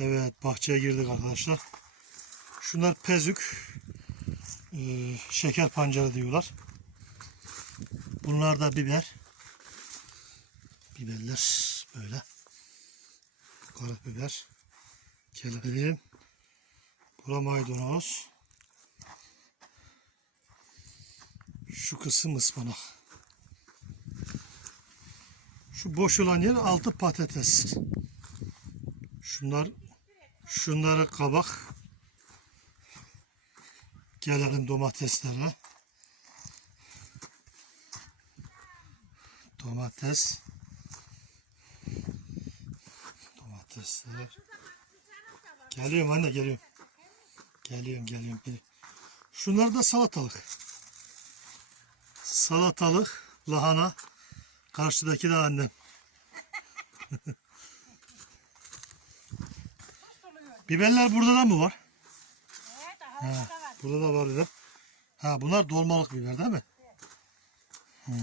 Evet bahçeye girdik arkadaşlar. Şunlar pezük. Ee, şeker pancarı diyorlar. Bunlar da biber. Biberler böyle. Karabiber. Kelepçe. Bura maydanoz. Şu kısım ıspanak. Şu boş olan yer altı patates. Şunlar şunları kabak. Gelelim domateslerine. Domates. Domatesler. Geliyorum anne geliyorum. Geliyorum geliyorum. geliyorum. Şunlar da salatalık. Salatalık, lahana. Karşıdaki de annem. Biberler burada da mı var? Evet, Ha, orada da var. burada da var biber. Ha bunlar dolmalık biber değil mi? Hmm.